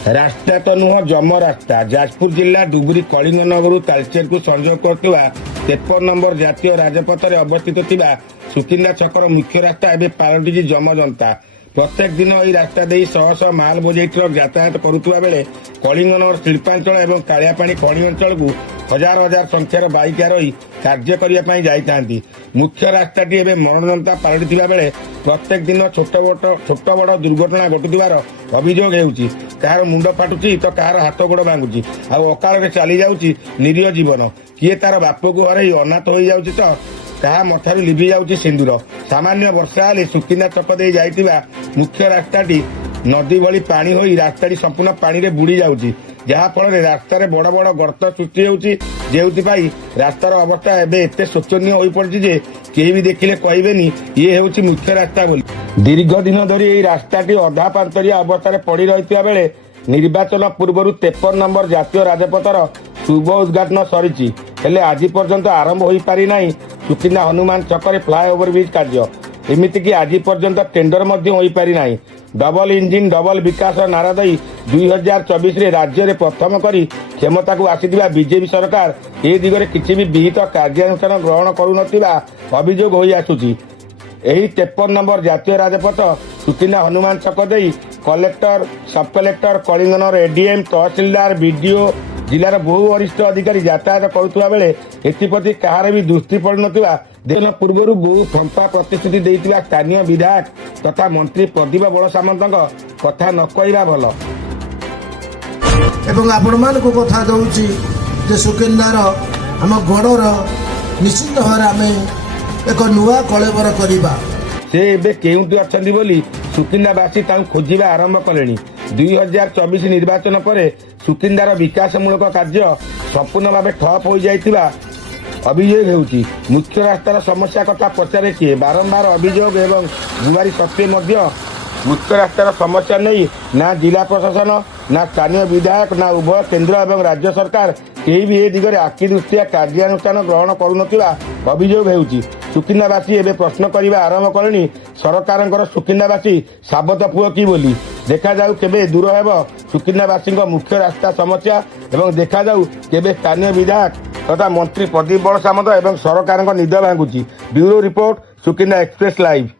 रास्ता तो नुह जम रास्ता जाजपुर जिला डुगरी कलिंग नगर तालचेर को संजोग करथिबा 53 नंबर जातीय राजपथ में अवस्थित थिबा सुकिंदा छकर मुख्य रास्ता एवं पालटिछि जम जनता। प्रत्येक दिन यह रास्ता दे शह शह माल बोझे ट्रक यातायात करुवा बेले कलिंगनगर शिल्पांचल और कालियापाणी खଣି अंचल को हजार हजार संख्यार बाइक आरोही कार्य करने जाती। मुख्य रास्ताटी एवं मरणजंता पालटिथिबा बेले प्रत्येक दिन छोट बड़ दुर्घटना घटुथिबार अभियोग हेउछि। कहार मुंड फाटुछि तो कहार हाथ गोड़ भांगुछि आउ अकाल चली जाउछि निरीह जीवन। किए तार बाप को हरई अनाथ हो जाउछि तो कहा मथारू लिभि जाउछि सिंदूर। सामान्य वर्षा हेले सुकिंदा छक दे जाइतिबा मुख्य रास्ताटी नदी भली पानी होई रास्ताटी संपूर्ण पानी रे बुड़ी जाउछि, जहा फल रास्तार बड़ बड़ गर्त सृष्टि होउछि। जेउथिपाई रास्तार अवस्था एबे एते शोचनीय होई पड़छि जे केही भी देखिले कहबेनी ये हेउछि मुख्य रास्ता बोली। दीर्घ दिन धरी एही रास्ताटी अधा पांतरिया अवस्था पड़ी रहितिबा बेले निर्वाचन पूर्व 53 नंबर जातीय राजपथर शुभ उद्घाटन सरिछि, हेले आज पर्यंत आरंभ होई पारि नाही सुकिंदा हनुमान छकरे फ्लाईओवर ब्रिज कार्य। एमिति कि आज पर्यंत टेंडर मध्य होई पारि नाही। डबल इंजिन डबल विकास नारा दई 2024 रे राज्य रे प्रथम करी क्षमता को आसीथिबा बीजेपी सरकार ए दिगरे किछि भी विहित कार्यानुष्ठान ग्रहण करू नथिबा अभियोग होई आसुछि। एही 53 नंबर जातीय राजपथ सुकिंदा हनुमान छक देई कलेक्टर सब कलेक्टर कलिंगनगर एडीएम तहसीलदार बीडीओ जिलार बहु वरिष्ठ अधिकारी यातायात करुवा बेले एप्रति कहार भी दृष्टि पड़ नथिबा दिन पूर्व बहु फंपा प्रतिश्रुति देइतिबा स्थानीय विधायक तथा मंत्री प्रदीप बड़ सामंतक कथा न कहवा भल। एवं आपण मान को कथा दउची जे सुकिंदार हम गणर निश्चित भाव आम एक नुआ कलेवर करबा। से एबे केउंटी अछंती बोली सुकिंदावासी तांको खोजिबा आरंभ कलेनी। 2024 निर्वाचन पर सुकिंदार विकासमूलक कार्य संपूर्ण भाव ठप हो जाइतिबा अभियोग हेउछि। मुख्य रास्तार समस्या कथा पचारे किए बारंबार अभियोग एवं गुहारी सत्वे मध्य मुख्य रास्तार समस्या नहीं ना जिला प्रशासन ना स्थानीय विधायक ना उभय केंद्र एवं राज्य सरकार केही भी ए दिगरे आखि दृष्टिया कार्यानुष्ठान ग्रहण करुनथिबा अभियोग हेउछि। सुकिंदावासी एवं प्रश्न करने आरंभ कले सरकार सुकिंदावासी साबत पुओ कि बोली। देखा जाऊ केबे दूर हेब सुकिंदावासी मुख्य रास्ता समस्या एवं देखा जाऊ केबे स्थानीय विधायक तथा मंत्री प्रदीप बड़ सामंत एवं सरकार निद भांगुची। Bureau report Sukinda express live.